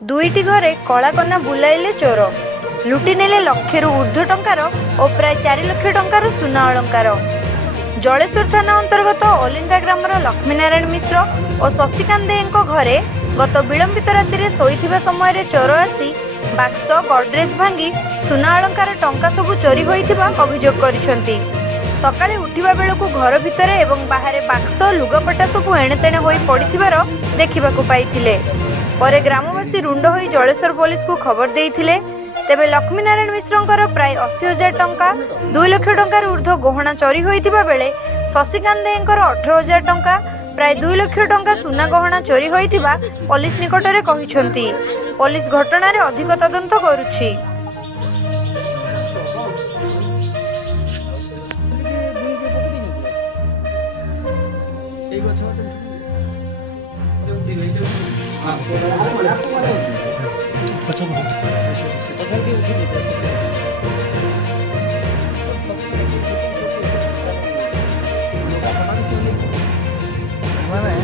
दुईटी घरे कलाकना बुलाइले चोर लुटि नेले लक्षेरु ऊर्ध्व टंकार और प्राय 4 लाख टंकार सुना अलंकार। जलेश्वर थाना अंतर्गत अलिंदा ग्रामर लक्ष्मीनारायण मिश्र और शशिकांत देयଙ୍କ घरे गत विलंबित राति शोइथिबा समय चोर आसी बाक्स गडरेज भांगी सुना अलंकार टंका सबु चोरी होइथिबा अभियोग करिसेंती। सकाळे उठिबा बेलकु घर भितर एवं बाहर बाक्स लुगापटा सबु एणेतेणे होई पड़िथिबार देखिबाकु पाइथिले। परे ग्रामवासी रुंड होई जलेश्वर पुलिस को खबर देइथिले। तेबे लक्ष्मीनारायण मिश्रंकर प्राय 80,000 टंका 2 लाख टंकार ऊर्ध्व गहना चोरी होइथिबा बेले शशिकांत देयଙ୍କର 18,000 टंका प्राय 2 लाख टंका सुना गहना चोरी होइथिबा पुलिस निकटरे कहिसंती। पुलिस घटना रे अधिक तदंत करूछि। ମାନେ